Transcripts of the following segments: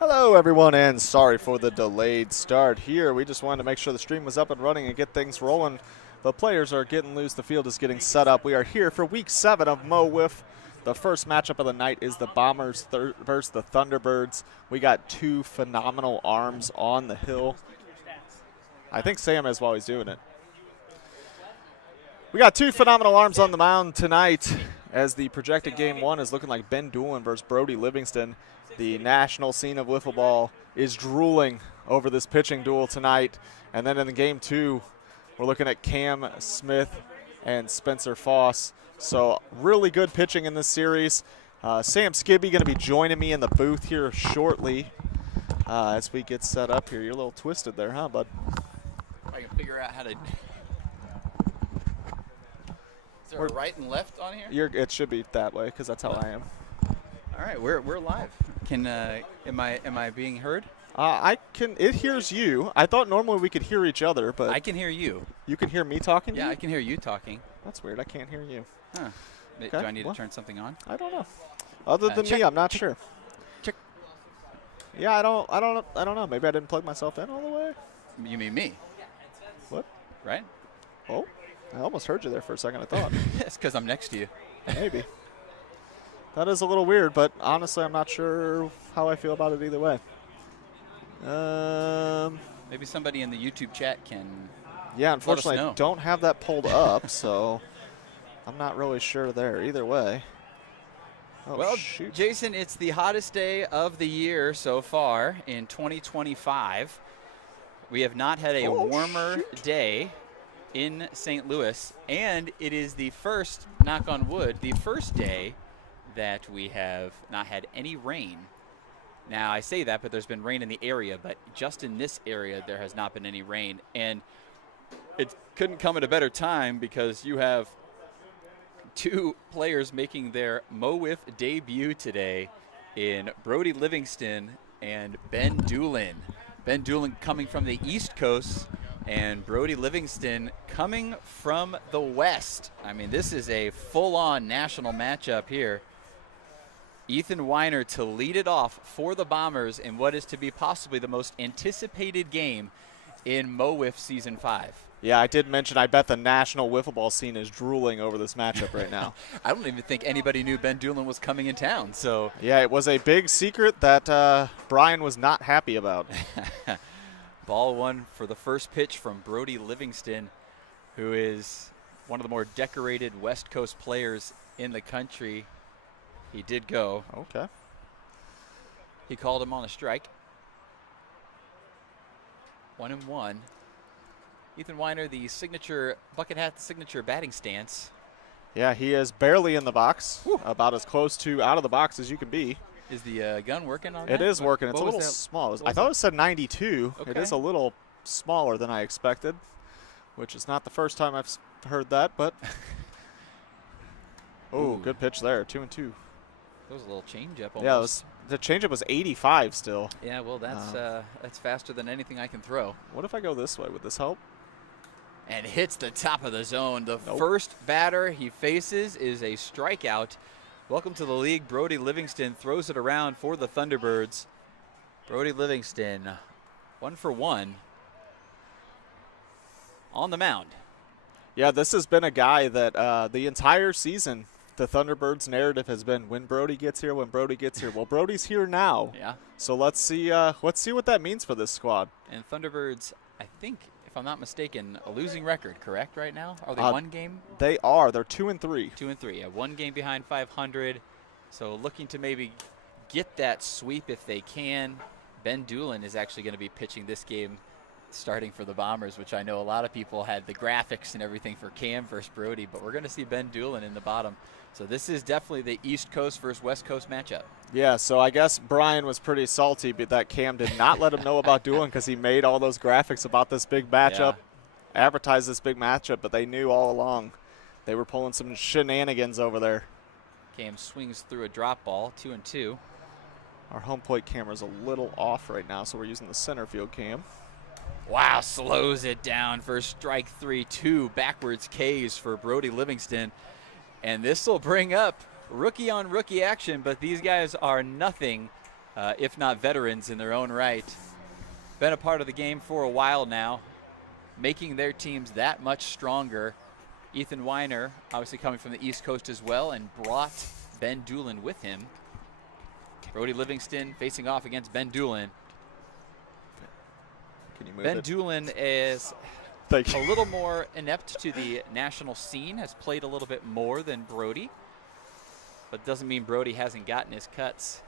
Hello everyone, and sorry for the delayed start here. We just wanted to make sure the stream was up and running and get things rolling. The players are getting loose. The field is getting set up. We are here for week 7 of MO WIFF. The first matchup of the night is the Bombers versus the Thunderbirds. We got two phenomenal arms on the hill. I think Sam is while he's doing it. We got two phenomenal arms on the mound tonight, as the projected game 1 is looking like Ben Doolin versus Brody Livingston. The national scene of wiffle ball is drooling over this pitching duel tonight. And then in the game 2, we're looking at Cam Smith and Spencer Foss. So really good pitching in this series. Sam Skibby going to be joining me in the booth here shortly as we get set up here. You're a little twisted there, huh, bud? I can figure out how to. Is there a right and left on here? It should be that way because that's how I am. All right, we're live. Can am I being heard? It hears you. I thought normally we could hear each other, but I can hear you. You can hear me talking to Yeah, you? I can hear you talking. That's weird. I can't hear you. Huh. Okay, Do I need to turn something on? I don't know. Other than check, me, I'm not sure. Check. Yeah, I don't know. Maybe I didn't plug myself in all the way. You mean me? What? Right? Oh, I almost heard you there for a second, I thought. It's because I'm next to you. Maybe. That is a little weird, but honestly, I'm not sure how I feel about it either way. Maybe somebody in the YouTube chat can. Yeah, unfortunately, know. I don't have that pulled up, so I'm not really sure there either way. Oh, Well, shoot. Jason, it's the hottest day of the year so far in 2025. We have not had a warmer day in St. Louis, and it is the first, knock on wood, the first day that we have not had any rain. Now, I say that, but there's been rain in the area, but just in this area, there has not been any rain. And it couldn't come at a better time because you have two players making their MO WIFF debut today in Brody Livingston and Ben Doolin. Ben Doolin coming from the East Coast and Brody Livingston coming from the West. I mean, this is a full-on national matchup here. Ethan Weiner to lead it off for the Bombers in what is to be possibly the most anticipated game in MO WIFF Season 5. Yeah, I did mention I bet the national wiffle ball scene is drooling over this matchup right now. I don't even think anybody knew Ben Doolin was coming in town. So yeah, it was a big secret that Brian was not happy about. Ball one for the first pitch from Brody Livingston, who is one of the more decorated West Coast players in the country. He did go. Okay. He called him on a strike. 1-1. Ethan Weiner, the signature bucket hat, signature batting stance. Yeah, he is barely in the box, about as close to out of the box as you can be. Is the gun working on that? It is working. It's a little small. I thought it said 92. Okay. It is a little smaller than I expected, which is not the first time I've heard that, but. Oh, good pitch there. 2-2. That was a little changeup almost. Yeah, the changeup was 85 still. Yeah, well, that's faster than anything I can throw. What if I go this way? Would this help? And hits the top of the zone. The first batter he faces is a strikeout. Welcome to the league. Brody Livingston throws it around for the Thunderbirds. Brody Livingston, 1 for 1 on the mound. Yeah, this has been a guy that the entire season, the Thunderbirds narrative has been when Brody gets here, when Brody gets here. Well, Brody's here now. Yeah. So let's see what that means for this squad. And Thunderbirds, I think, if I'm not mistaken, a losing record, correct, right now? Are they one game? They are. They're 2-3. 2-3, yeah. One game behind 500. So looking to maybe get that sweep if they can. Ben Doolin is actually going to be pitching this game starting for the Bombers, which I know a lot of people had the graphics and everything for Cam versus Brody, but we're going to see Ben Doolin in the bottom. So this is definitely the East Coast versus West Coast matchup. Yeah, so I guess Brian was pretty salty that Cam did not let him know about Doolin because he made all those graphics about this big matchup, advertised this big matchup, but they knew all along. They were pulling some shenanigans over there. Cam swings through a drop ball, 2-2. Our home plate camera's a little off right now, so we're using the center field cam. Wow, slows it down for strike 3, 2 backwards Ks for Brody Livingston. And this will bring up rookie-on-rookie action, but these guys are nothing if not veterans in their own right. Been a part of the game for a while now, making their teams that much stronger. Ethan Weiner, obviously coming from the East Coast as well, and brought Ben Doolin with him. Brody Livingston facing off against Ben Doolin. Can you move Ben it? Doolin is Thank a you. little more inept to the national scene, has played a little bit more than Brody, but doesn't mean Brody hasn't gotten his cuts.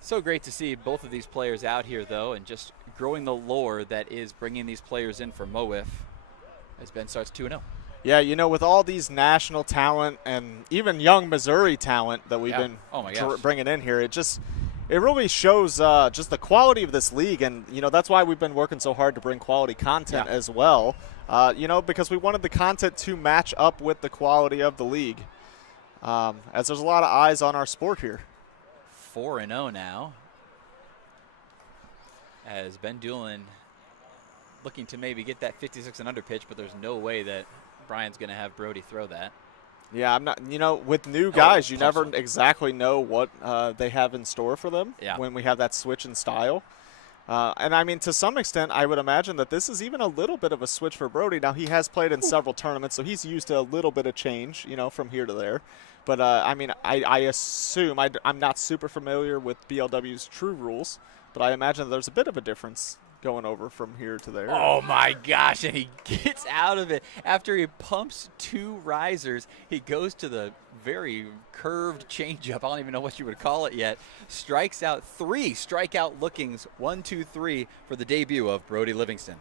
So great to see both of these players out here, though, and just growing the lore that is bringing these players in for MO WIFF as Ben starts 2-0. Yeah, you know, with all these national talent and even young Missouri talent that we've been bringing in here, it really shows just the quality of this league. And, you know, that's why we've been working so hard to bring quality content as well, you know, because we wanted the content to match up with the quality of the league, as there's a lot of eyes on our sport here. 4-0 now, as Ben Doolin looking to maybe get that 56 and under pitch, but there's no way that Brian's going to have Brody throw that. Yeah, I'm not. You know, with new guys, you never exactly know what they have in store for them when we have that switch in style. And I mean, to some extent, I would imagine that this is even a little bit of a switch for Brody. Now, he has played in several tournaments, so he's used to a little bit of change, you know, from here to there. But, I mean, I assume I'm not super familiar with BLW's true rules, but I imagine that there's a bit of a difference going over from here to there. Oh, my gosh, and he gets out of it. After he pumps 2 risers, he goes to the very curved changeup. I don't even know what you would call it yet. Strikes out 3 strikeout lookings, 1, 2, 3 for the debut of Brody Livingston.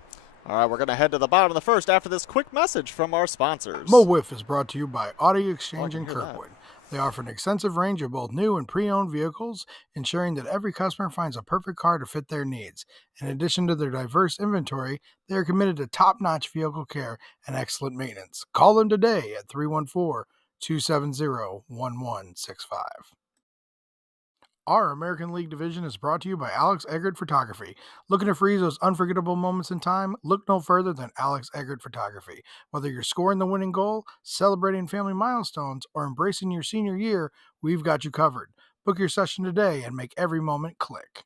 All right, we're going to head to the bottom of the first after this quick message from our sponsors. MO WIFF is brought to you by Audi Exchange in Kirkwood. They offer an extensive range of both new and pre-owned vehicles, ensuring that every customer finds a perfect car to fit their needs. In addition to their diverse inventory, they are committed to top-notch vehicle care and excellent maintenance. Call them today at 314-270-1165. Our American League division is brought to you by Alex Eggert Photography. Looking to freeze those unforgettable moments in time? Look no further than Alex Eggert Photography. Whether you're scoring the winning goal, celebrating family milestones, or embracing your senior year, we've got you covered. Book your session today and make every moment click.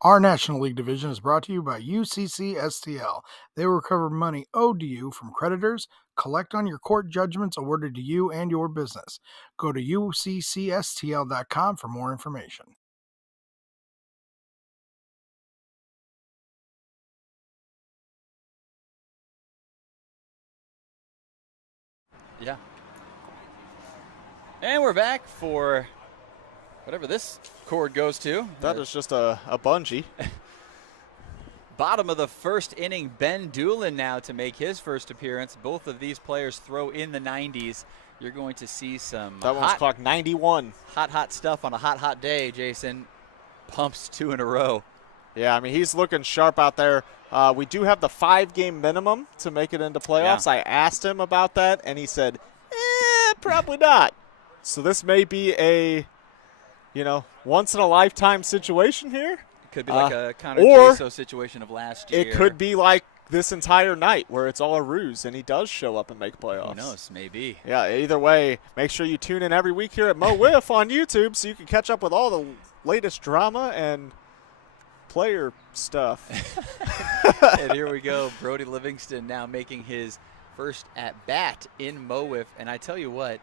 Our National League division is brought to you by UCCSTL. They will recover money owed to you from creditors, collect on your court judgments awarded to you and your business. Go to UCCSTL.com for more information. Yeah. And we're back for whatever this cord goes to. That is just a bungee. Bottom of the first inning, Ben Doolin now to make his first appearance. Both of these players throw in the 90s. You're going to see some that one's clocked 91. Hot stuff on a hot day, Jason. Pumps 2 in a row. Yeah, I mean, he's looking sharp out there. We do have the 5-game minimum to make it into playoffs. Yeah. I asked him about that, and he said, probably not. So this may be a, you know, once-in-a-lifetime situation here. Could be like a Connor Jaso situation of last year. It could be like this entire night where it's all a ruse and he does show up and make playoffs. Who knows? Maybe. Yeah, either way, make sure you tune in every week here at MO WIFF on YouTube so you can catch up with all the latest drama and player stuff. And here we go. Brody Livingston now making his first at-bat in MO WIFF. And I tell you what,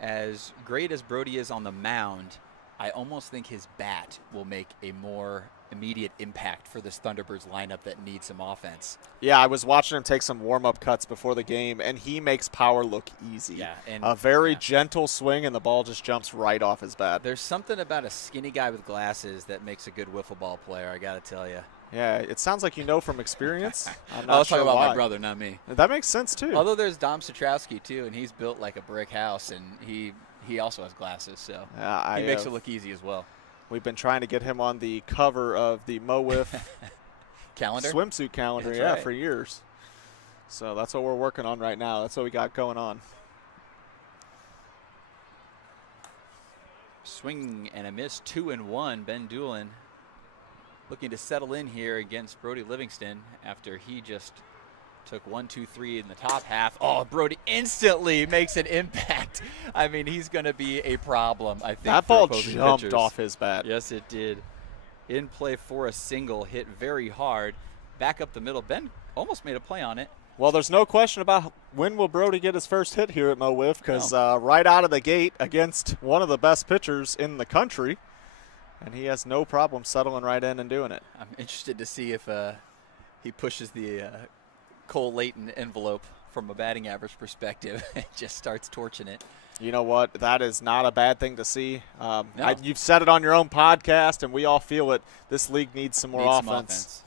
as great as Brody is on the mound, I almost think his bat will make a more immediate impact for this Thunderbirds lineup that needs some offense. Yeah, I was watching him take some warm-up cuts before the game, and he makes power look easy. Yeah, and a very gentle swing, and the ball just jumps right off his bat. There's something about a skinny guy with glasses that makes a good wiffle ball player, I got to tell you. Yeah, it sounds like you know from experience. I was talking about my brother, not me. That makes sense, too. Although there's Dom Satrowski, too, and he's built like a brick house, and he also has glasses, so he makes it look easy as well. We've been trying to get him on the cover of the MO WIFF calendar, swimsuit calendar, for years. So that's what we're working on right now. That's what we got going on. Swing and a miss, 2-1. Ben Doolin looking to settle in here against Brody Livingston after he just Took 1, 2, 3 in the top half. Oh, Brody instantly makes an impact. I mean, he's going to be a problem, I think, that for ball opposing jumped pitchers. off his bat. Yes, it did. In play for a single, hit very hard. Back up the middle. Ben almost made a play on it. Well, there's no question about when will Brody get his first hit here at Mo Wiff, because right out of the gate against one of the best pitchers in the country, and he has no problem settling right in and doing it. I'm interested to see if he pushes the Cole Layton envelope from a batting average perspective and just starts torching it. You know what? That is not a bad thing to see. No. You've said it on your own podcast, and we all feel it. This league needs some more offense.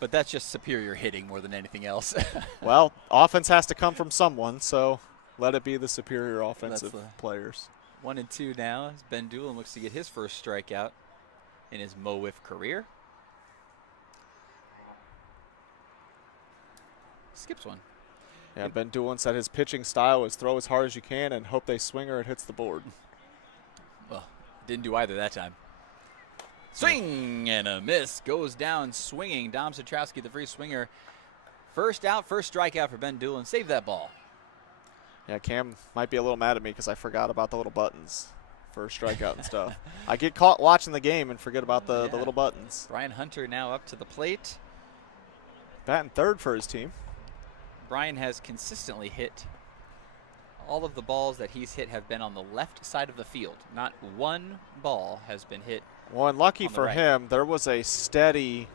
But that's just superior hitting more than anything else. Well, offense has to come from someone, so let it be the superior offensive players. 1 and 2 now as Ben Doolin looks to get his first strikeout in his Mo Wiff career. Skips one. Yeah, Ben Doolin said his pitching style is throw as hard as you can and hope they swing or it hits the board. Well, didn't do either that time. Swing and a miss. Goes down swinging. Dom Satrowski, the free swinger. First out, first strikeout for Ben Doolin. Save that ball. Yeah, Cam might be a little mad at me because I forgot about the little buttons for strikeout and stuff. I get caught watching the game and forget about the little buttons. Brian Hunter now up to the plate. Batting third for his team. Brian has consistently hit. All of the balls that he's hit have been on the left side of the field. Not one ball has been hit. Well, and lucky for right. him, there was a steady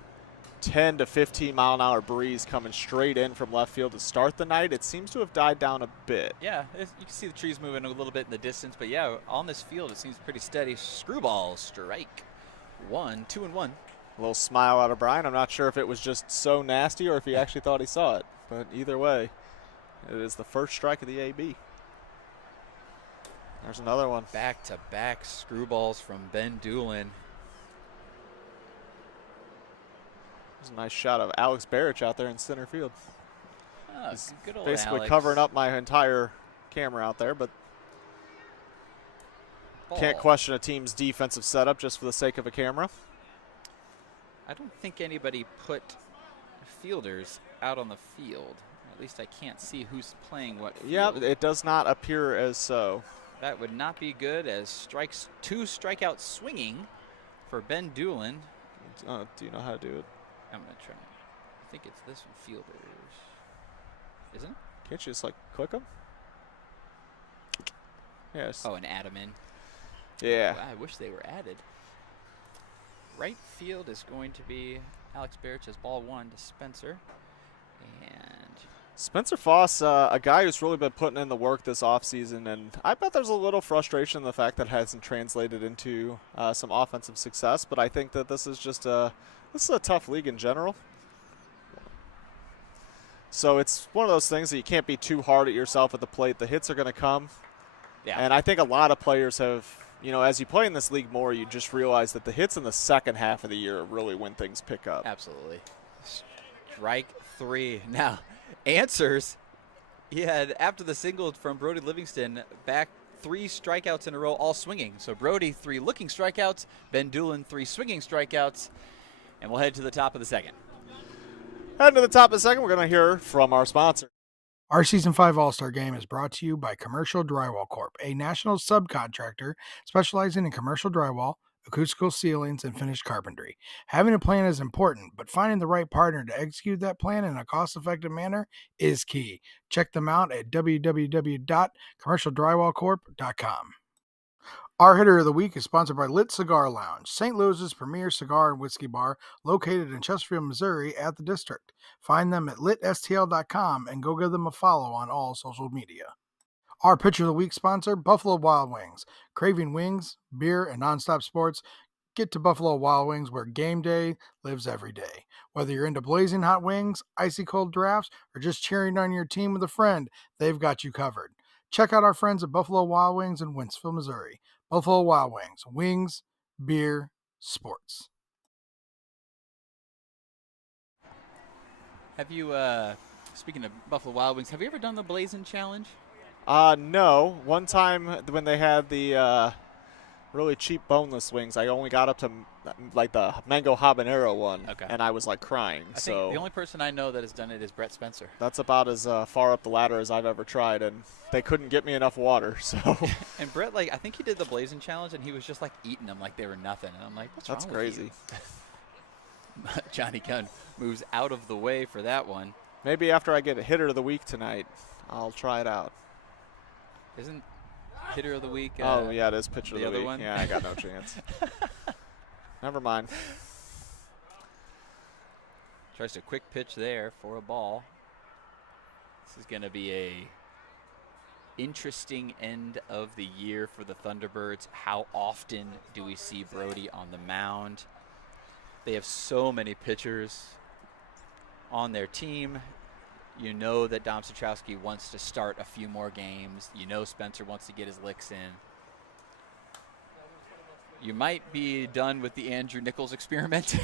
10 to 15 mile an hour breeze coming straight in from left field to start the night. It seems to have died down a bit. Yeah, you can see the trees moving a little bit in the distance, but yeah, on this field it seems pretty steady. Screwball strike. 1, 2 and 1. A little smile out of Brian. I'm not sure if it was just so nasty or if he actually thought he saw it. But either way, it is the first strike of the AB. There's another one. Back-to-back screwballs from Ben Doolin. There's a nice shot of Alex Barrich out there in center field. Oh, He's good old basically Alex. covering up my entire camera out there, but can't question a team's defensive setup just for the sake of a camera. I don't think anybody put fielders out on the field. At least I can't see who's playing what field. Yeah, it does not appear as so. That would not be good as two strikeouts swinging for Ben Doolin. Do you know how to do it? I'm going to try. I think it's this one, fielders. Isn't it? Can't you just, like, click them? Yes. Oh, and add them in. Yeah. Wow, I wish they were added. Right field is going to be Alex Barrich as ball 1 to Spencer. And Spencer Foss, a guy who's really been putting in the work this offseason, and I bet there's a little frustration in the fact that it hasn't translated into some offensive success, but I think that this is just this is a tough league in general. So it's one of those things that you can't be too hard at yourself at the plate. The hits are going to come. yeah. And I think a lot of players have, you know, as you play in this league more, you just realize that the hits in the second half of the year are really when things pick up. Absolutely. Strike 3. Now, answers. He had, after the single from Brody Livingston, back 3 strikeouts in a row, all swinging. So Brody, 3 looking strikeouts. Ben Doolin, 3 swinging strikeouts. And we'll head to the top of the second. Heading to the top of the second, we're going to hear from our sponsor. Our Season 5 All-Star Game is brought to you by Commercial Drywall Corp., a national subcontractor specializing in commercial drywall, acoustical ceilings, and finished carpentry. Having a plan is important, but finding the right partner to execute that plan in a cost-effective manner is key. Check them out at www.commercialdrywallcorp.com. Our hitter of the week is sponsored by Lit Cigar Lounge, St. Louis's premier cigar and whiskey bar located in Chesterfield, Missouri at the District. Find them at litstl.com and go give them a follow on all social media. Our pitcher of the week sponsor, Buffalo Wild Wings. Craving wings, beer, and nonstop sports? Get to Buffalo Wild Wings where game day lives every day. Whether you're into blazing hot wings, icy cold drafts, or just cheering on your team with a friend, they've got you covered. Check out our friends at Buffalo Wild Wings in Wentzville, Missouri. Buffalo Wild Wings, wings, beer, sports. Have you, speaking of Buffalo Wild Wings, have you ever done the Blazing Challenge? No. One time when they had the really cheap boneless swings. I only got up to like the mango habanero one, and I was like crying. I think the only person I know that has done it is Brett Spencer. That's about as far up the ladder as I've ever tried, and they couldn't get me enough water. So. And Brett, like, I think he did the blazing challenge, and he was just like eating them like they were nothing. And I'm like, what's wrong with you? That's crazy. Johnny Gunn moves out of the way for that one. Maybe after I get a hitter of the week tonight, I'll try it out. Isn't hitter of the week? Oh yeah, it is pitcher of the week. One? Yeah, I got no chance. Never mind. Tries a quick pitch there for a ball. This is going to be a interesting end of the year for the Thunderbirds. How often do we see Brody on the mound? They have so many pitchers on their team. You know that Dom Satrowski wants to start a few more games. You know Spencer wants to get his licks in. You might be done with the Andrew Nichols experiment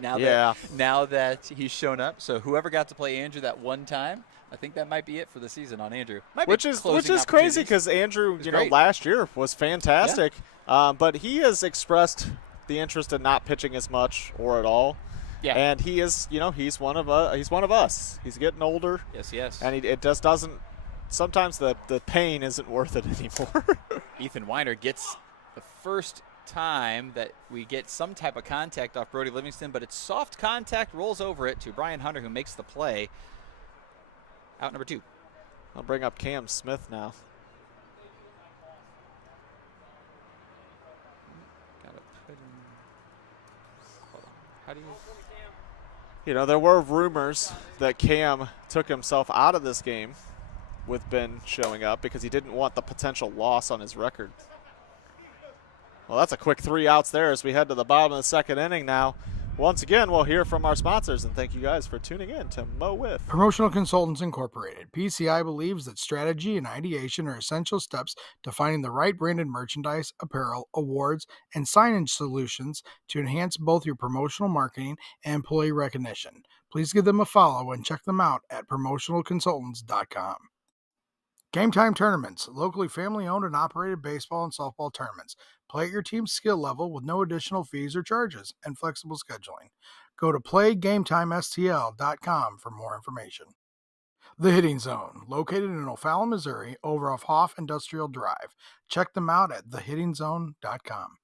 now that he's shown up. So whoever got to play Andrew that one time, I think that might be it for the season on Andrew. Which is crazy because Andrew, last year was fantastic, but he has expressed the interest in not pitching as much or at all. Yeah. And he is, he's one of us. He's getting older. Yes. And it just doesn't. Sometimes the pain isn't worth it anymore. Ethan Weiner gets the first time that we get some type of contact off Brody Livingston, but it's soft contact, rolls over it to Brian Hunter, who makes the play. Out number 2. I'll bring up Cam Smith now. Gotta put in. Hold on. How do you? There were rumors that Cam took himself out of this game with Ben showing up because he didn't want the potential loss on his record. Well, that's a quick 3 outs there as we head to the bottom of the second inning now. Once again, we'll hear from our sponsors, and thank you guys for tuning in to Mo WIFF. Promotional Consultants Incorporated. PCI believes that strategy and ideation are essential steps to finding the right branded merchandise, apparel, awards, and signage solutions to enhance both your promotional marketing and employee recognition. Please give them a follow and check them out at promotionalconsultants.com. Gametime Tournaments, locally family-owned and operated baseball and softball tournaments. Play at your team's skill level with no additional fees or charges and flexible scheduling. Go to playgametimestl.com for more information. The Hitting Zone, located in O'Fallon, Missouri, over off Hoff Industrial Drive. Check them out at thehittingzone.com.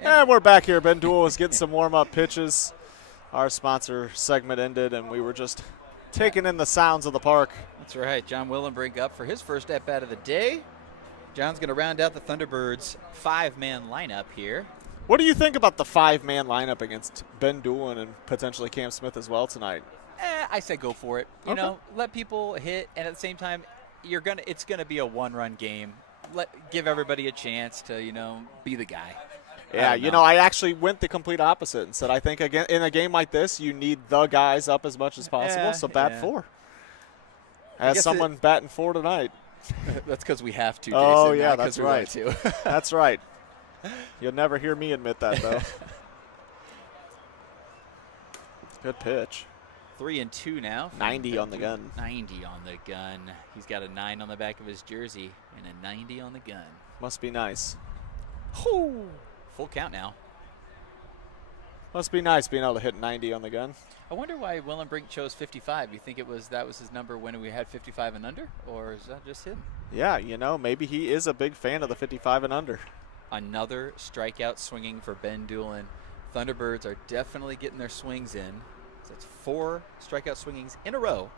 And we're back here. Ben Duell was getting some warm-up pitches. Our sponsor segment ended, and we were just taking in the sounds of the park. That's right. John Willenbrink up for his first at-bat of the day. John's going to round out the Thunderbirds' 5-man lineup here. What do you think about the 5-man lineup against Ben Duell and potentially Cam Smith as well tonight? I say go for it. You know, let people hit, and at the same time, it's going to be a one-run game. Give everybody a chance to, be the guy. Yeah, I actually went the complete opposite and said I think again in a game like this you need the guys up as much as possible, so bat 4. As someone batting 4 tonight. That's because we have to, Jason. Oh, yeah, that's right. To. That's right. You'll never hear me admit that, though. Good pitch. 3-2 now. 90 on the gun. 90 on the gun. He's got a 9 on the back of his jersey and a 90 on the gun. Must be nice. Whew. Full count now. Must be nice being able to hit 90 on the gun. I wonder why Willenbrink chose 55. You think that was his number when we had 55 and under, or is that just him? Yeah, maybe he is a big fan of the 55 and under. Another strikeout swinging for Ben Duell. Thunderbirds are definitely getting their swings in. So that's 4 strikeout swingings in a row.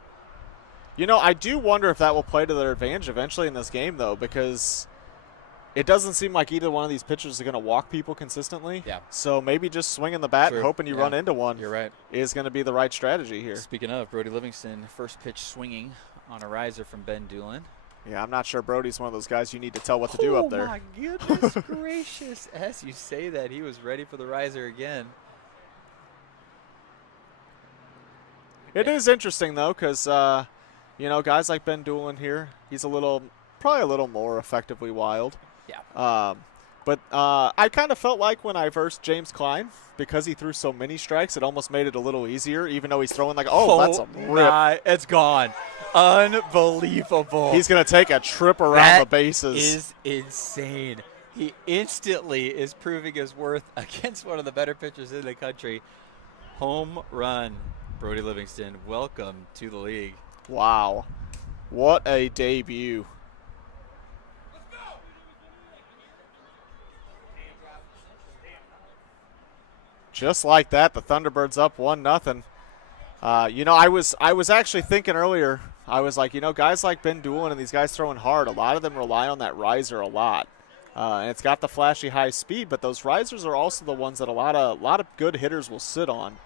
I do wonder if that will play to their advantage eventually in this game, though, because it doesn't seem like either one of these pitchers are going to walk people consistently. Yeah. So maybe just swinging the bat and hoping you run into one. You're right. Is going to be the right strategy here. Speaking of, Brody Livingston, first pitch swinging on a riser from Ben Duell. Yeah, I'm not sure Brody's one of those guys you need to tell what to do up there. Oh, my goodness gracious. As you say that, he was ready for the riser again. It is interesting, though, because, guys like Ben Doolin here, he's probably a little more effectively wild. Yeah. But I kind of felt like when I versed James Klein, because he threw so many strikes, it almost made it a little easier, even though he's throwing that's a rip. It's gone. Unbelievable. He's going to take a trip around the bases. That is insane. He instantly is proving his worth against one of the better pitchers in the country. Home run, Brody Livingston. Welcome to the league. Wow. What a debut. Just like that, the Thunderbirds up 1-0. I was actually thinking earlier, I was like, guys like Ben Doolin and these guys throwing hard, a lot of them rely on that riser a lot. And it's got the flashy high speed, but those risers are also the ones that a lot of good hitters will sit on.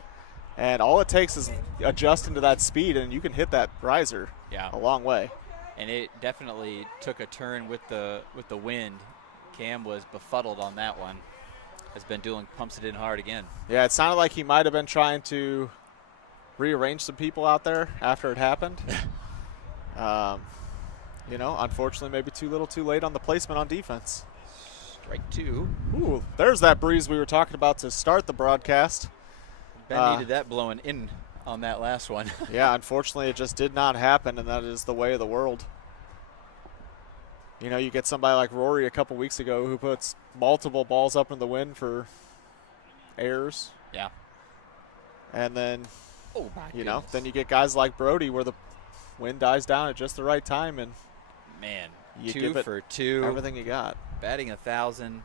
And all it takes is adjusting to that speed, and you can hit that riser a long way. And it definitely took a turn with the wind. Cam was befuddled on that one as Ben Doolin pumps it in hard again. Yeah, it sounded like he might have been trying to rearrange some people out there after it happened. Unfortunately, maybe too little too late on the placement on defense. Strike two. Ooh, there's that breeze we were talking about to start the broadcast. Ben needed that blowing in on that last one. Yeah, unfortunately, it just did not happen, and that is the way of the world. You get somebody like Rory a couple weeks ago who puts multiple balls up in the wind for errors. Yeah. And then, then you get guys like Brody where the wind dies down at just the right time, and man, you 2 give it for 2. everything you got. Batting 1,000.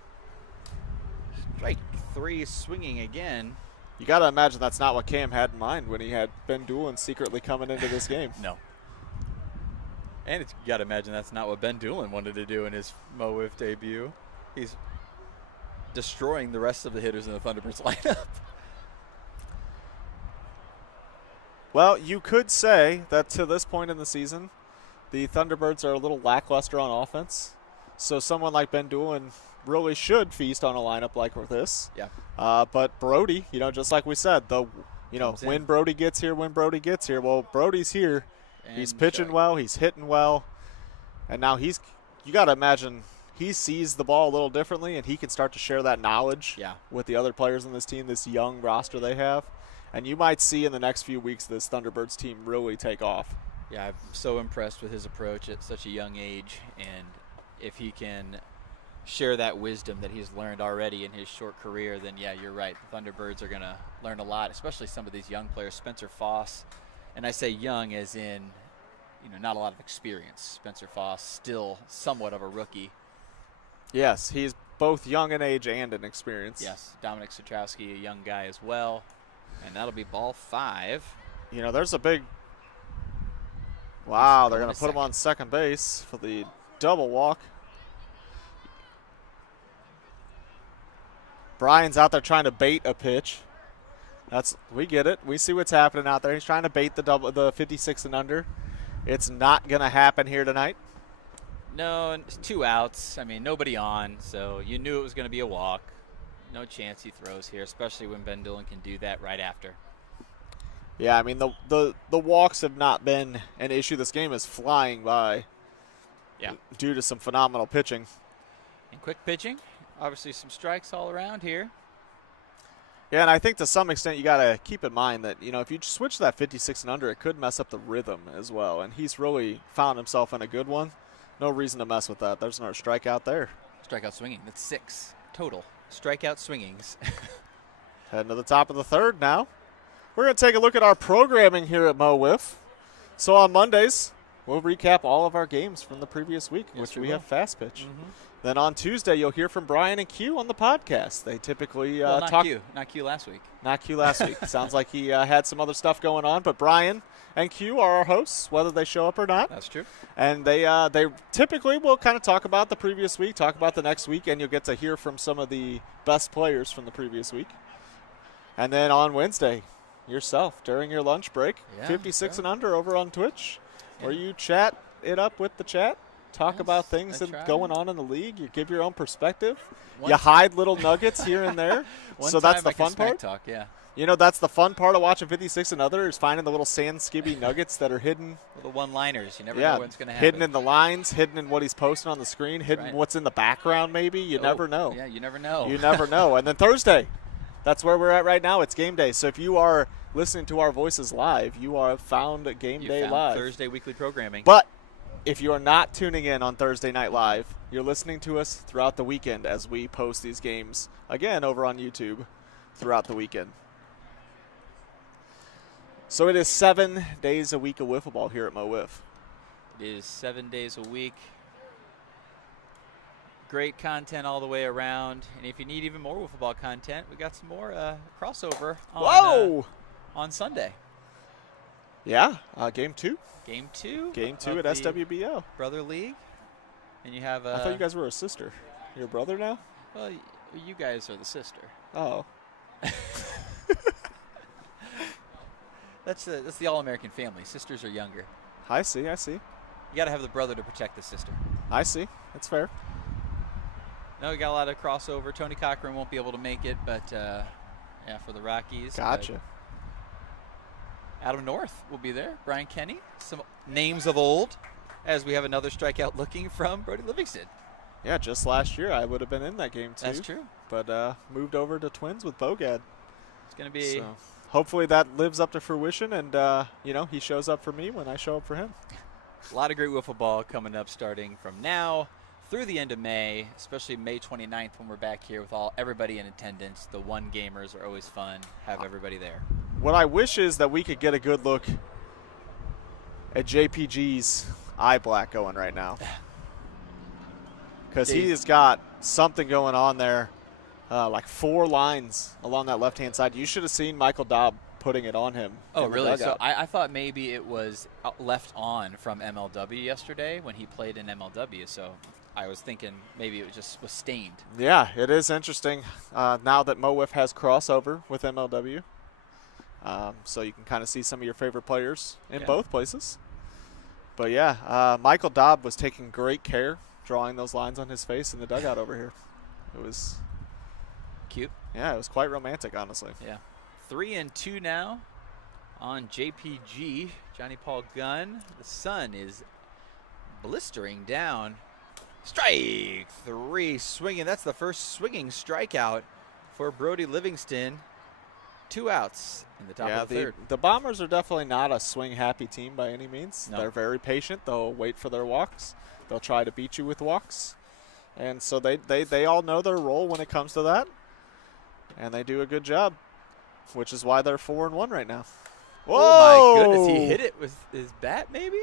Strike 3, swinging again. You got to imagine that's not what Cam had in mind when he had Ben Doolin secretly coming into this game. No. And you got to imagine that's not what Ben Doolin wanted to do in his MO WIFF debut. He's destroying the rest of the hitters in the Thunderbirds lineup. Well, you could say that to this point in the season, the Thunderbirds are a little lackluster on offense. So someone like Ben Doolin really should feast on a lineup like this. Yeah. But Brody, just like we said, when Brody gets here, well, Brody's here. And he's pitching well. He's hitting well. And now you got to imagine he sees the ball a little differently, and he can start to share that knowledge with the other players on this team, this young roster they have. And you might see in the next few weeks this Thunderbirds team really take off. Yeah, I'm so impressed with his approach at such a young age. And if he can share that wisdom that he's learned already in his short career, then, yeah, you're right. The Thunderbirds are going to learn a lot, especially some of these young players. Spencer Foss. And I say young as in, not a lot of experience. Spencer Foss, still somewhat of a rookie. Yes, he's both young in age and in experience. Yes, Dominic Satrowski, a young guy as well. And that'll be ball 5. There's a big – wow, they're going to put him on second base for the double walk. Brian's out there trying to bait a pitch. We get it. We see what's happening out there. He's trying to bait the 56 and under. It's not going to happen here tonight. No, it's 2 outs. I mean, nobody on, so you knew it was going to be a walk. No chance he throws here, especially when Ben Doolin can do that right after. Yeah, I mean, the walks have not been an issue. This game is flying by due to some phenomenal pitching. And quick pitching. Obviously some strikes all around here. Yeah, and I think to some extent you got to keep in mind that, if you switch to that 56 and under, it could mess up the rhythm as well. And he's really found himself in a good one. No reason to mess with that. There's another strikeout there. Strikeout swinging. That's 6 total. Strikeout swingings. Heading to the top of the third now. We're going to take a look at our programming here at MO WIFF. So on Mondays, we'll recap all of our games from the previous week, which we have Fastpitch. Then on Tuesday, you'll hear from Brian and Q on the podcast. They typically not talk. Not Q last week. Not Q last week. Sounds like he had some other stuff going on. But Brian and Q are our hosts, whether they show up or not. That's true. And they typically will kind of talk about the previous week, talk about the next week, and you'll get to hear from some of the best players from the previous week. And then on Wednesday, yourself during your lunch break, 56 and under over on Twitch, where you chat it up with the chat. talk Yes, about things I that try. going on in the league. You give your own perspective. One You hide little nuggets here and there. One So that's time the I can fun smack part. talk, yeah. You know, that's the fun part of watching 56 and Other is finding the little sand skibby nuggets that are hidden. Little one-liners. You never Yeah, know what's going to happen. hidden in the lines, hidden in what he's posting on the screen, hidden right. what's in the background maybe. You never know. Yeah, you never know. You never know. And then Thursday, that's where we're at right now. It's game day. So if you are listening to our voices live, you are found Game Day found Live. Thursday weekly programming. But if you are not tuning in on Thursday Night Live, you're listening to us throughout the weekend as we post these games, again, over on YouTube throughout the weekend. So it is 7 days a week of wiffle ball here at Mo Wiff. It is 7 days a week. Great content all the way around. And if you need even more wiffle ball content, we got some more crossover on Sunday. Yeah, Game 2. Game 2. Game 2 of at the SWBO. Brother League. And you have I thought you guys were a sister. You're a brother now? Well, you guys are the sister. Oh. That's the all-American family. Sisters are younger. I see. You got to have the brother to protect the sister. I see. That's fair. No, we got a lot of crossover. Tony Cochran won't be able to make it, but yeah, for the Rockies. Gotcha. Adam North will be there. Brian Kenny. Some names of old, as we have another strikeout looking from Brody Livingston. Yeah, just last year I would have been in that game too. That's true. But moved over to Twins with Bogad. It's going to be... So hopefully that lives up to fruition and, he shows up for me when I show up for him. A lot of great wiffle ball coming up starting from now through the end of May, especially May 29th when we're back here with everybody in attendance. The one gamers are always fun. Have everybody there. What I wish is that we could get a good look at JPG's eye black going right now. Because he has got something going on there, like 4 lines along that left-hand side. You should have seen Michael Dobb putting it on him. Oh, really? So I thought maybe it was left on from MLW yesterday when he played in MLW. So I was thinking maybe it just was stained. Yeah, it is interesting now that Mo Wiff has crossover with MLW. So you can kind of see some of your favorite players in both places. But yeah, Michael Dobb was taking great care drawing those lines on his face in the dugout over here. It was cute. Yeah, it was quite romantic, honestly. Yeah. 3-2 now on JPG. Johnny Paul Gunn. The sun is blistering down. Strike 3 swinging. That's the first swinging strikeout for Brody Livingston. 2 outs in the top of the third. The Bombers are definitely not a swing-happy team by any means. No. They're very patient. They'll wait for their walks. They'll try to beat you with walks. And so they all know their role when it comes to that. And they do a good job, which is why they're 4-1 right now. Whoa! Oh, my goodness. He hit it with his bat, maybe?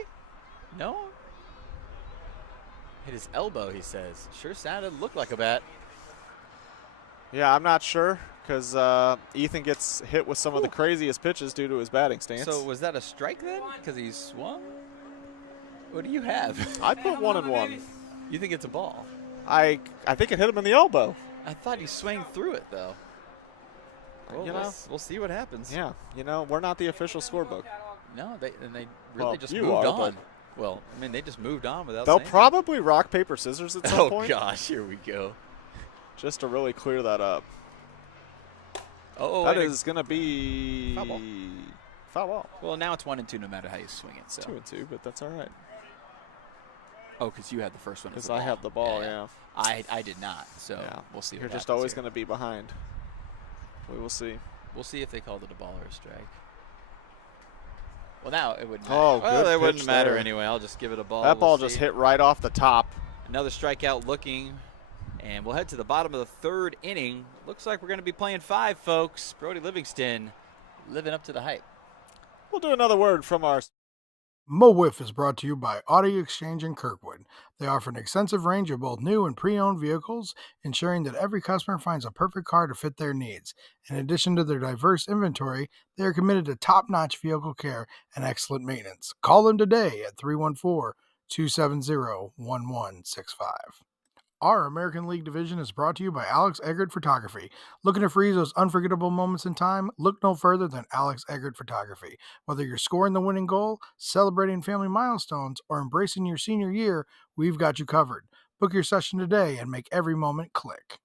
No? Hit his elbow, he says. Sure looked like a bat. Yeah, I'm not sure because Ethan gets hit with some of the craziest pitches due to his batting stance. So was that a strike then? Because he swung? What do you have? I put 1-1. You think it's a ball? I think it hit him in the elbow. I thought he swung through it, though. Well, we'll see what happens. Yeah, we're not the official scorebook. No, they really just moved on. Well, I mean, they just moved on without They'll saying probably rock, paper, scissors at some point. Oh, gosh, here we go. Just to really clear that up. Oh, that is going to be foul ball. Well, now it's 1-2 no matter how you swing it. So 2-2, but that's all right. Oh, because you had the first one. Because I have the ball, yeah. I did not, so we'll see. You're just always going to be behind. We will see. We'll see if they called it a ball or a strike. Well, now it wouldn't matter. Oh, well, it wouldn't matter there. anyway. I'll just give it a ball. That ball just hit right off the top. Another strikeout looking. And we'll head to the bottom of the third inning. Looks like we're going to be playing 5, folks. Brody Livingston living up to the hype. We'll do another word from our... Mo Wiff is brought to you by Audi Exchange in Kirkwood. They offer an extensive range of both new and pre-owned vehicles, ensuring that every customer finds a perfect car to fit their needs. In addition to their diverse inventory, they are committed to top-notch vehicle care and excellent maintenance. Call them today at 314-270-1165. Our American League division is brought to you by Alex Eggert Photography. Looking to freeze those unforgettable moments in time? Look no further than Alex Eggert Photography. Whether you're scoring the winning goal, celebrating family milestones, or embracing your senior year, we've got you covered. Book your session today and make every moment click.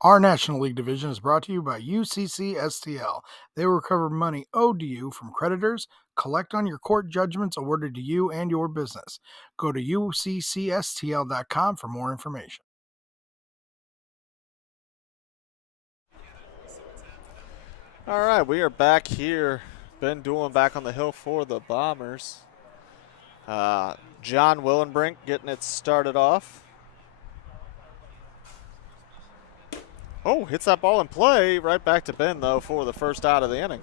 Our National League division is brought to you by UCC STL. They will recover money owed to you from creditors, collect on your court judgments awarded to you and your business. Go to uccstl.com for more information. All right, we are back here. Ben Doolin back on the hill for the Bombers. John Willenbrink getting it started off. Oh, hits that ball in play. Right back to Ben, though, for the first out of the inning.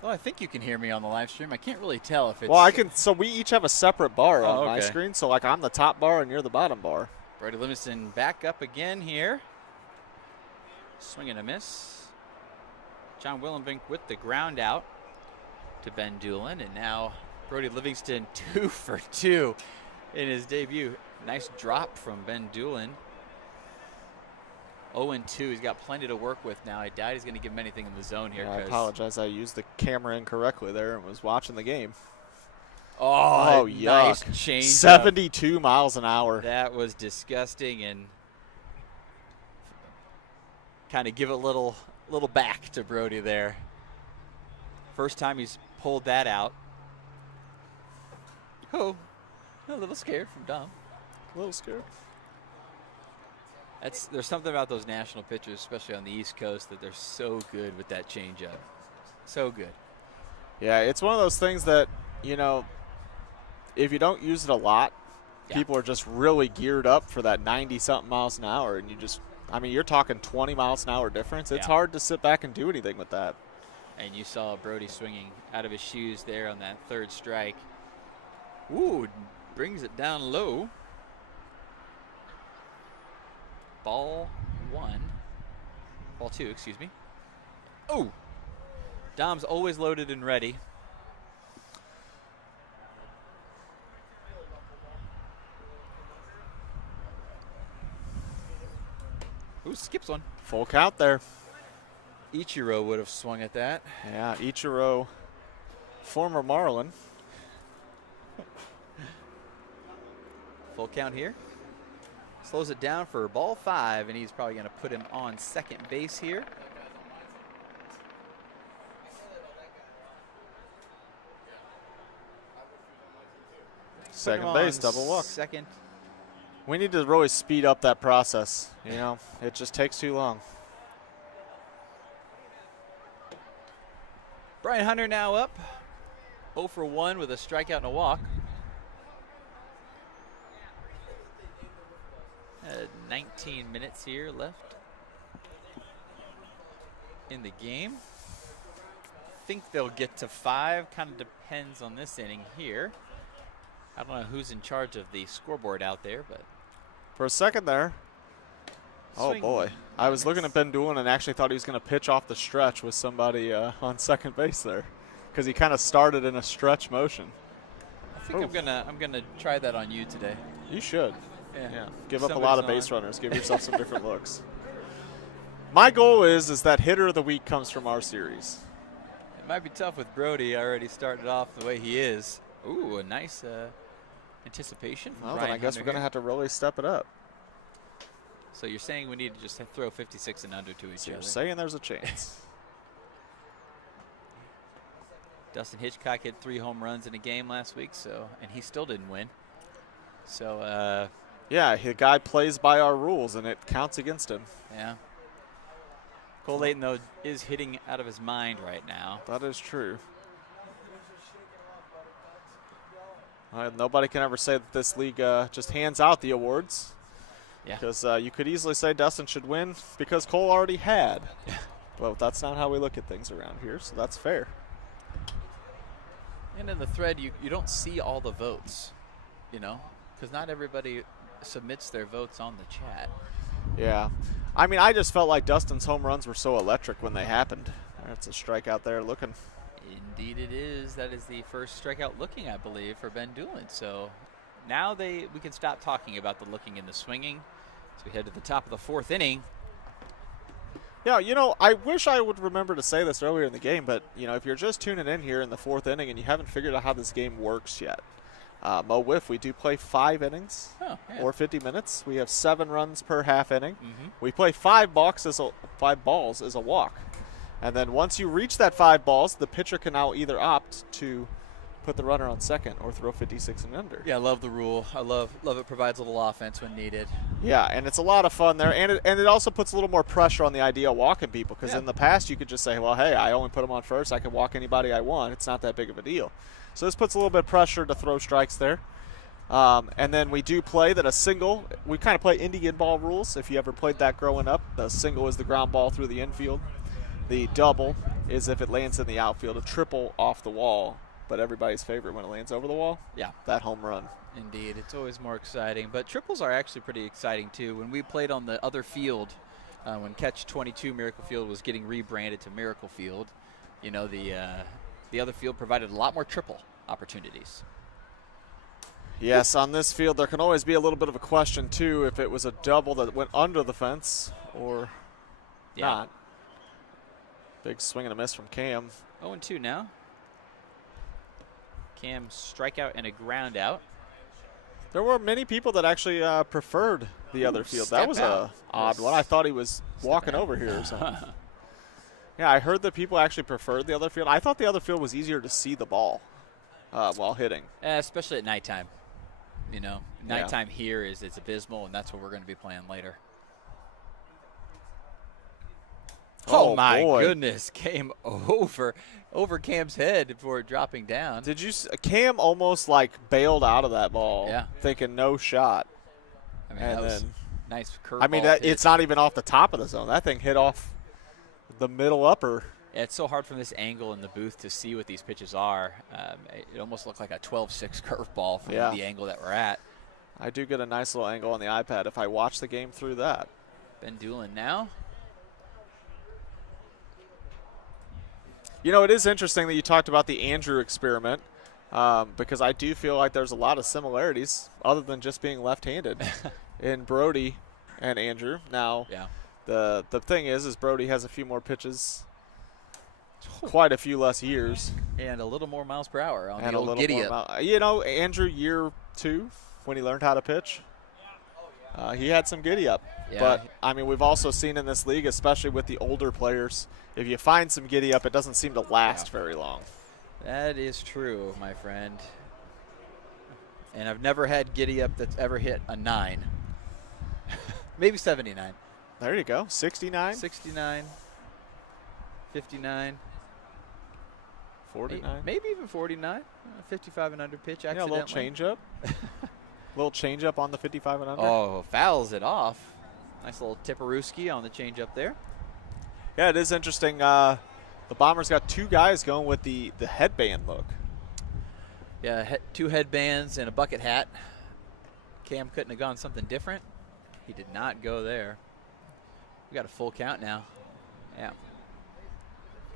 Well, I think you can hear me on the live stream. I can't really tell if it's... Well, I can. So we each have a separate bar on my okay. screen. So, like, I'm the top bar and you're the bottom bar. Brody Livingston back up again here. Swing and a miss. John Willenbrink with the ground out to Ben Doolin. And now Brody Livingston 2 for 2 in his debut. Nice drop from Ben Doolin. 0-2. He's got plenty to work with now. I doubt he's going to give him anything in the zone here. Yeah, I apologize. I used the camera incorrectly there and was watching the game. Oh, yuck. Nice change. 72 miles an hour. That was disgusting, and kind of give a little back to Brody there. First time he's pulled that out. Oh, a little scared from Dom. A little scared. There's something about those national pitchers, especially on the East Coast, that they're so good with that changeup. So good. Yeah, it's one of those things that, you know, if you don't use it a lot, people are just really geared up for that 90-something miles an hour. And you just, I mean, you're talking 20 miles an hour difference. It's hard to sit back and do anything with that. And you saw Brody swinging out of his shoes there on that third strike. Ooh, brings it down low. Ball 2, excuse me. Oh, Dom's always loaded and ready. Ooh, skips one. Full count there. Ichiro would have swung at that. Yeah, Ichiro, former Marlin. Full count here. Slows it down for ball 5, and he's probably going to put him on second base here. Second base, double walk. Second. We need to really speed up that process. You know, it just takes too long. Brian Hunter now up. 0 for 1 with a strikeout and a walk. 19 minutes here left in the game. Think they'll get to 5. Kind of depends on this inning here. I don't know who's in charge of the scoreboard out there, but for a second there. Oh boy, I was looking at Ben Doolin and actually thought he was going to pitch off the stretch with somebody on second base there, because he kind of started in a stretch motion. I think I'm gonna try that on you today. You should. Yeah. Give up a lot of base runners. Give yourself some different looks. My goal is that hitter of the week comes from our series. It might be tough with Brody already started off the way he is. Ooh, a nice anticipation from Well, Brian then I guess Hunter we're going to here. have to really step it up. So you're saying we need to just throw 56 and under to each So other? you're saying there's a chance. Dustin Hitchcock hit 3 home runs in a game last week, and he still didn't win. So yeah, the guy plays by our rules, and it counts against him. yeah. Cole Layton, though, is hitting out of his mind right now. That is true. Nobody can ever say that this league just hands out the awards. Yeah. Because you could easily say Dustin should win because Cole already had. Well, that's not how we look at things around here, so that's fair. And in the thread, you don't see all the votes, you know, because not everybody submits their votes on the chat. Yeah. I mean, I just felt like Dustin's home runs were so electric when they happened. That's a strikeout there looking. Indeed it is. That is the first strikeout looking, I believe, for Ben Doolin. So now we can stop talking about the looking and the swinging. So we head to the top of the 4th inning. Yeah, you know, I wish I would remember to say this earlier in the game, but, you know, if you're just tuning in here in the 4th inning and you haven't figured out how this game works yet, MO WIFF, we do play 5 innings or 50 minutes. We have 7 runs per half inning. We play 5 balls as a walk. And then once you reach that 5 balls, the pitcher can now either opt to put the runner on second or throw 56 and under. Yeah, I love the rule. I love it provides a little offense when needed. Yeah, and it's a lot of fun there, and it also puts a little more pressure on the idea of walking people, because in the past you could just say, well, hey, I only put them on first. I can walk anybody I want. It's not that big of a deal. So this puts a little bit of pressure to throw strikes there. And then we do play that a single. We kind of play Indian ball rules. If you ever played that growing up, the single is the ground ball through the infield. The double is if it lands in the outfield. A triple off the wall, but everybody's favorite when it lands over the wall. Yeah, that home run. Indeed, it's always more exciting. But triples are actually pretty exciting too. When we played on the other field, when Catch 22 Miracle Field was getting rebranded to Miracle Field, you know, the other field provided a lot more triple opportunities. Yes, on this field there can always be a little bit of a question too if it was a double that went under the fence or not. Big swing and a miss from Cam. 0-2 now. Cam strikeout and a ground out. There were many people that actually preferred the other field. That was a odd one. I thought he was walking over here or something. Yeah, I heard that people actually preferred the other field. I thought the other field was easier to see the ball while hitting. Especially at nighttime. You know, nighttime here is abysmal, and that's what we're going to be playing later. Oh my goodness, came over Cam's head before dropping down. Did you Cam almost like bailed out of that ball, thinking no shot. I mean, that was nice curveball. I mean, it's not even off the top of the zone. That thing hit off the middle upper. Yeah, it's so hard from this angle in the booth to see what these pitches are. It almost looked like a 12-6 curveball from the angle that we're at. I do get a nice little angle on the iPad if I watch the game through that. Ben Doolin now. You know, it is interesting that you talked about the Andrew experiment because I do feel like there's a lot of similarities other than just being left-handed in Brody and Andrew. Now, the thing is Brody has a few more pitches, quite a few less years. And a little more miles per hour on and the old giddy-up. You know, Andrew, year 2, when he learned how to pitch, he had some giddy-up. Yeah. But, I mean, we've also seen in this league, especially with the older players, if you find some giddy-up, it doesn't seem to last very long. That is true, my friend. And I've never had giddy-up that's ever hit a 9. Maybe 79. There you go. 69? 69. 59. 49. Maybe even 49. 55 and under pitch accidentally. Yeah, a little change-up. Little change-up on the 55 and under. Oh, fouls it off. Nice little Tipperooski on the change-up there. Yeah, it is interesting. The Bombers got 2 guys going with the headband look. Yeah, 2 headbands and a bucket hat. Cam couldn't have gone something different. He did not go there. We got a full count now. Yeah.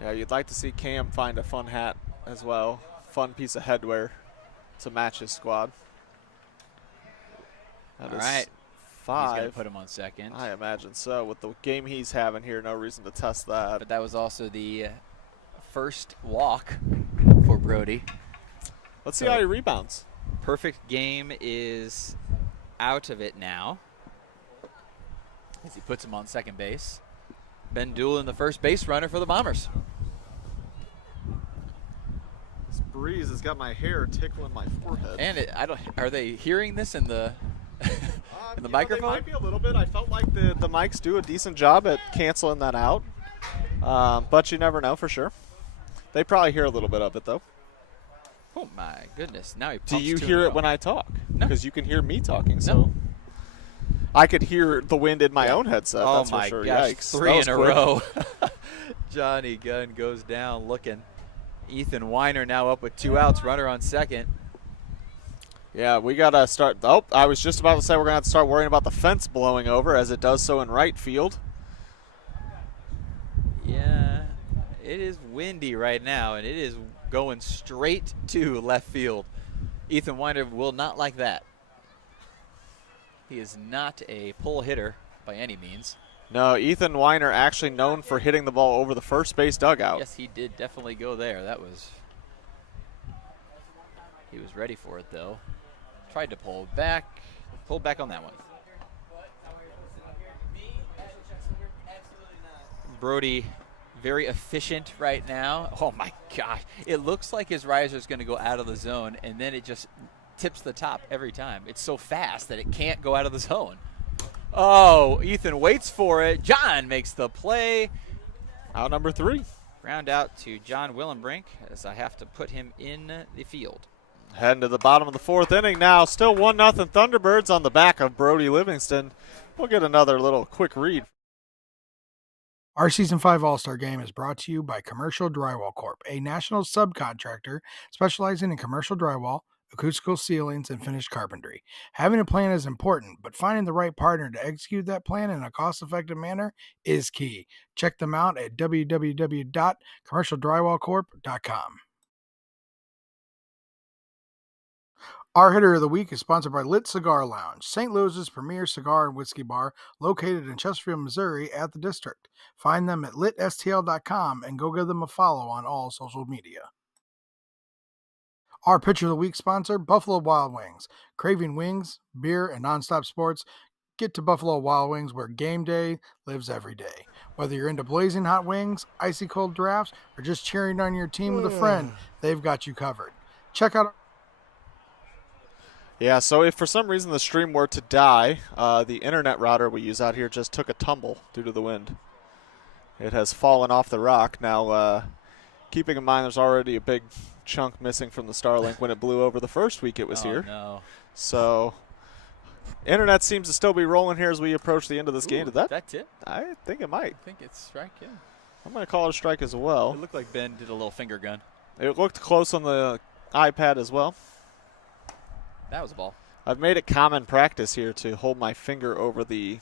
Yeah, you'd like to see Cam find a fun hat as well. Fun piece of headwear to match his squad. All right. 5. He's going to put him on second. I imagine so. With the game he's having here, no reason to test that. But that was also the first walk for Brody. Let's see how he rebounds. Perfect game is out of it now as he puts him on second base. Ben Doolin, the first base runner for the Bombers. This breeze has got my hair tickling my forehead. And are they hearing this in the in the microphone? They might be a little bit. I felt like the mics do a decent job at canceling that out. But you never know for sure. They probably hear a little bit of it, though. Oh, my goodness. Now he pumps. Do you hear it when I talk? No. Because you can hear me talking, so. No. I could hear the wind in my own headset. Oh, that's my for sure. gosh. Yikes. 3 in a row. Johnny Gunn goes down looking. Ethan Weiner now up with 2 outs. Runner on second. Yeah, we got to start. Oh, I was just about to say we're going to have to start worrying about the fence blowing over as it does so in right field. Yeah, it is windy right now, and it is going straight to left field. Ethan Weiner will not like that. He is not a pull hitter by any means. No, Ethan Weiner actually known for hitting the ball over the first base dugout. Yes, he did definitely go there. He was ready for it, though. Tried to pull back on that one. Brody, very efficient right now. Oh my gosh. It looks like his riser is going to go out of the zone, and then it just tips the top every time. It's so fast that it can't go out of the zone. Oh, Ethan waits for it. John makes the play. Out number 3. Ground out to John Willenbrink as I have to put him in the field. Heading to the bottom of the 4th inning now. Still 1-0 Thunderbirds on the back of Brody Livingston. We'll get another little quick read. Our Season 5 All-Star Game is brought to you by Commercial Drywall Corp., a national subcontractor specializing in commercial drywall, acoustical ceilings, and finished carpentry. Having a plan is important, but finding the right partner to execute that plan in a cost-effective manner is key. Check them out at www.commercialdrywallcorp.com. Our hitter of the week is sponsored by Lit Cigar Lounge, St. Louis's premier cigar and whiskey bar located in Chesterfield, Missouri at the District. Find them at litstl.com and go give them a follow on all social media. Our pitcher of the week sponsor, Buffalo Wild Wings. Craving wings, beer, and nonstop sports? Get to Buffalo Wild Wings where game day lives every day. Whether you're into blazing hot wings, icy cold drafts, or just cheering on your team with a friend, they've got you covered. Check out... Yeah, so if for some reason the stream were to die, the internet router we use out here just took a tumble due to the wind. It has fallen off the rock. Now, keeping in mind there's already a big chunk missing from the Starlink when it blew over the first week it was here. No. So, internet seems to still be rolling here as we approach the end of this game. Did that? That's it? I think it might. I think it's strike, yeah. I'm going to call it a strike as well. It looked like Ben did a little finger gun. It looked close on the iPad as well. That was a ball. I've made it common practice here to hold my finger over the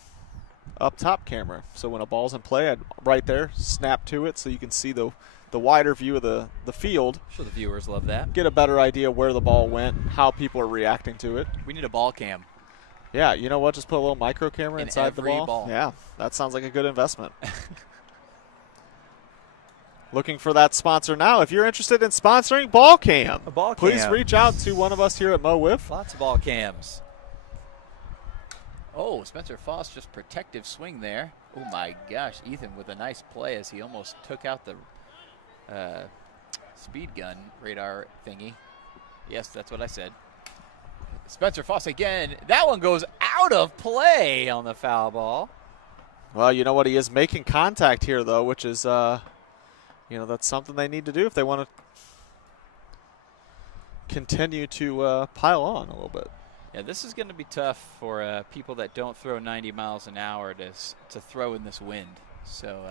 up top camera. So when a ball's in play, I'd right there snap to it so you can see the wider view of the field. I'm sure the viewers love that. Get a better idea where the ball went, how people are reacting to it. We need a ball cam. Yeah, you know what? Just put a little micro camera In inside the every ball. ball. Yeah, that sounds like a good investment. Looking for that sponsor now. If you're interested in sponsoring Ball Cam, please reach out to one of us here at Mo Wiff. Lots of ball cams. Oh, Spencer Foss just protective swing there. Oh my gosh, Ethan with a nice play as he almost took out the speed gun radar thingy. Yes, that's what I said. Spencer Foss again. That one goes out of play on the foul ball. Well, you know what? He is making contact here, though, which is, that's something they need to do if they want to continue to pile on a little bit. Yeah, this is going to be tough for people that don't throw 90 miles an hour to throw in this wind. So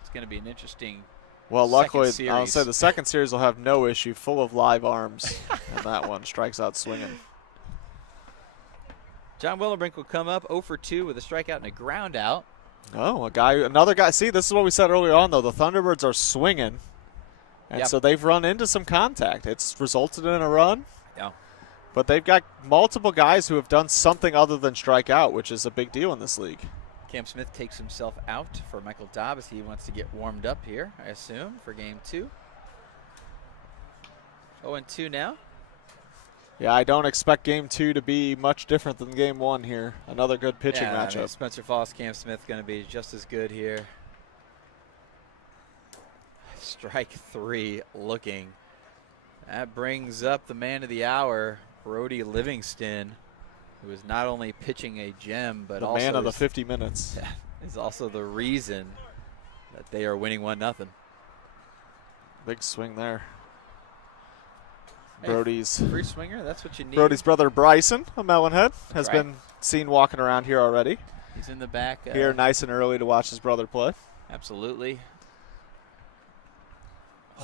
it's going to be an interesting Well, luckily, series. I'll say the second series will have no issue, full of live arms. And that one strikes out swinging. John Willenbrink will come up 0 for 2 with a strikeout and a ground out. Oh, another guy. See, this is what we said earlier on, though. The Thunderbirds are swinging. And so they've run into some contact. It's resulted in a run. Yeah. But they've got multiple guys who have done something other than strike out, which is a big deal in this league. Cam Smith takes himself out for Michael Dobbs. He wants to get warmed up here, I assume, for game 2. 0-2 now. Yeah, I don't expect game 2 to be much different than game 1 here. Another good pitching matchup. I mean, Spencer Foss, Cam Smith going to be just as good here. Strike 3 looking. That brings up the man of the hour, Brody Livingston, who is not only pitching a gem, but the also man of the 50 minutes. Is also the reason that they are winning 1-0. Big swing there. Hey, Brody's free swinger, that's what you need. Brody's brother Bryson, a Melonhead, has been seen walking around here already. He's in the back. Here nice and early to watch his brother play. Absolutely.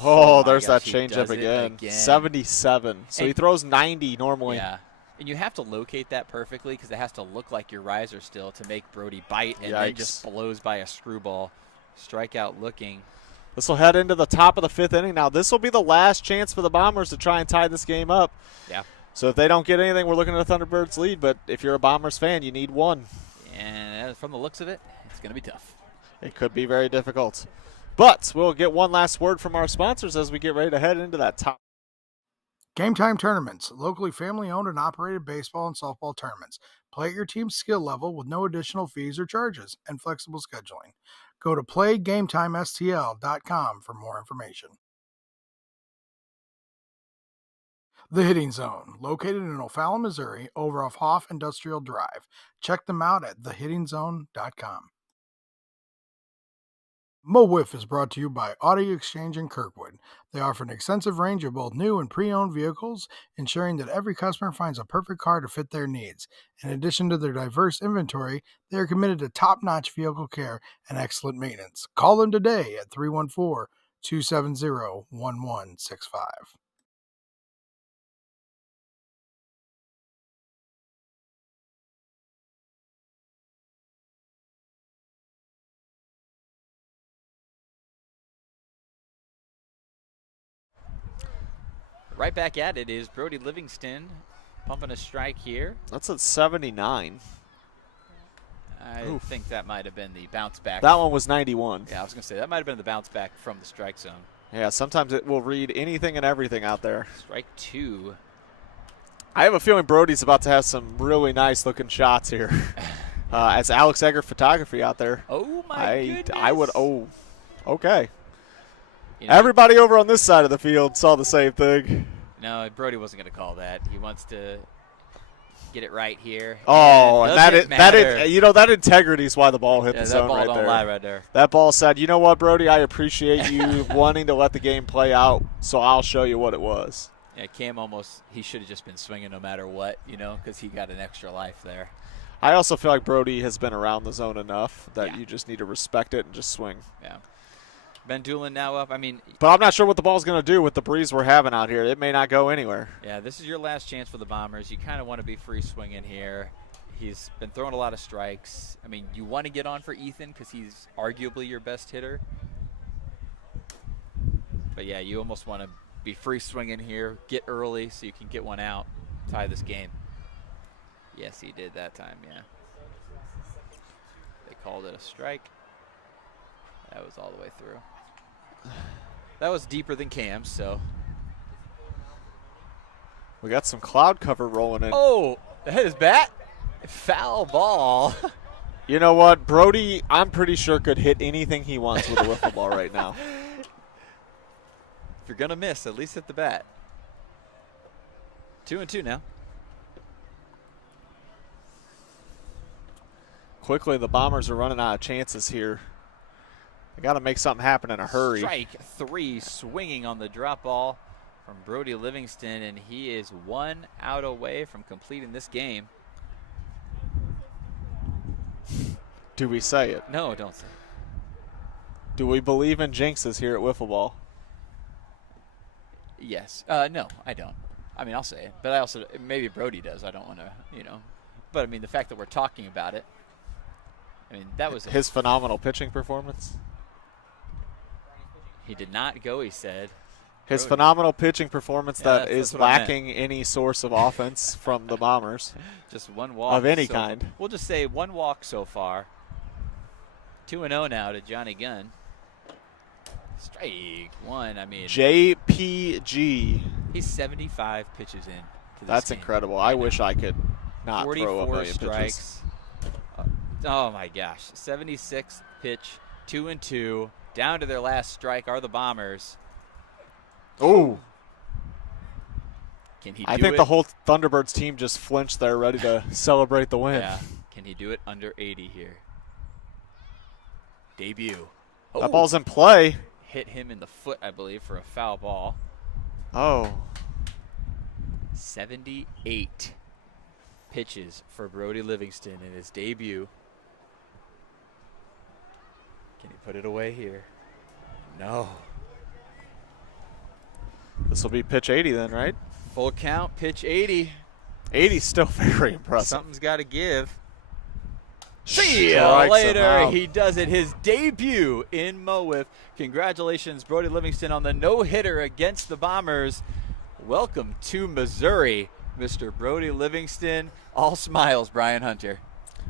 Oh, there's that changeup again. 77. So he throws 90 normally. Yeah. And you have to locate that perfectly because it has to look like your riser still to make Brody bite and then just blows by a screwball. Strikeout looking. This will head into the top of the 5th inning. Now, this will be the last chance for the Bombers to try and tie this game up. Yeah. So if they don't get anything, we're looking at a Thunderbirds lead. But if you're a Bombers fan, you need one. And from the looks of it, it's going to be tough. It could be very difficult. But we'll get one last word from our sponsors as we get ready to head into that top. Gametime Tournaments, locally family-owned and operated baseball and softball tournaments. Play at your team's skill level with no additional fees or charges and flexible scheduling. Go to playgametimestl.com for more information. The Hitting Zone, located in O'Fallon, Missouri, over off Hoff Industrial Drive. Check them out at thehittingzone.com. MO WIFF is brought to you by Audi Exchange in Kirkwood. They offer an extensive range of both new and pre-owned vehicles, ensuring that every customer finds a perfect car to fit their needs. In addition to their diverse inventory, they are committed to top-notch vehicle care and excellent maintenance. Call them today at 314-270-1165. Right back at it is Brody Livingston pumping a strike here. That's at 79. I think that might have been the bounce back. That one was 91. Yeah, I was going to say, that might have been the bounce back from the strike zone. Yeah, sometimes it will read anything and everything out there. Strike 2. I have a feeling Brody's about to have some really nice-looking shots here. As Alex Eggert photography out there. Oh, my goodness. I would, okay. You know, Everybody over on this side of the field saw the same thing. No, Brody wasn't going to call that. He wants to get it right here. Oh, and that integrity is why the ball hit the that zone ball right don't there. lie right there. That ball said, you know what, Brody, I appreciate you wanting to let the game play out, so I'll show you what it was. Yeah, Cam he should have just been swinging no matter what, because he got an extra life there. I also feel like Brody has been around the zone enough that you just need to respect it and just swing. Yeah. Ben Doolin now up. But I'm not sure what the ball's going to do with the breeze we're having out here. It may not go anywhere. Yeah, this is your last chance for the Bombers. You kind of want to be free swinging here. He's been throwing a lot of strikes. You want to get on for Ethan because he's arguably your best hitter. But, yeah, you almost want to be free swinging here, get early so you can get one out, tie this game. Yes, he did that time, yeah. They called it a strike. That was all the way through. That was deeper than Cam's, so. We got some cloud cover rolling in. Oh, that hit his bat. Foul ball. You know what? Brody, I'm pretty sure, could hit anything he wants with a wiffle ball right now. If you're going to miss, at least hit the bat. 2-2 now. Quickly, the Bombers are running out of chances here. They got to make something happen in a hurry. Strike 3, swinging on the drop ball from Brody Livingston, and he is 1 out away from completing this game. Do we say it? No, don't say it. Do we believe in jinxes here at Wiffle Ball? Yes. No, I don't. I'll say it, but I also, maybe Brody does. I don't want to, But, the fact that we're talking about it, that was his phenomenal pitching performance. He did not go, he said. His phenomenal pitching performance that is lacking any source of offense from the Bombers. Just one walk. Of any kind. We'll just say one walk so far. 2-0 now to Johnny Gunn. Strike 1, JPG. He's 75 pitches in. That's incredible. I wish I could not throw a million strikes. pitches. Oh, my gosh. 76th pitch, 2-2. Down to their last strike are the Bombers. Oh. Can he do I think it? the whole Thunderbirds team just flinched there, ready to celebrate the win. Yeah. Can he do it under 80 here? Debut. That ball's in play. Hit him in the foot, I believe, for a foul ball. Oh. 78 pitches for Brody Livingston in his debut. Can he put it away here? No. This will be pitch 80 then, right? Full count, pitch 80. 80's still very impressive. Something's got to give. See you ya later. He does it. His debut in Mo WIFF. Congratulations, Brody Livingston, on the no-hitter against the Bombers. Welcome to Missouri. Mr. Brody Livingston. All smiles, Brian Hunter.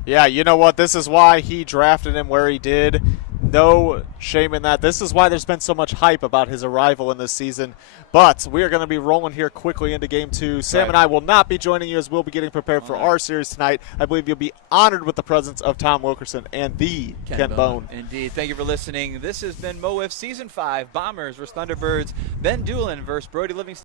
Yeah, you know what? This is why he drafted him where he did. No shame in that. This is why there's been so much hype about his arrival in this season. But we are going to be rolling here quickly into Game 2. Sam and I will not be joining you as we'll be getting prepared for our series tonight. I believe you'll be honored with the presence of Tom Wilkerson and the Ken Bone. Indeed. Thank you for listening. This has been Mo WIFF Season 5, Bombers versus Thunderbirds. Ben Doolin versus Brody Livingston.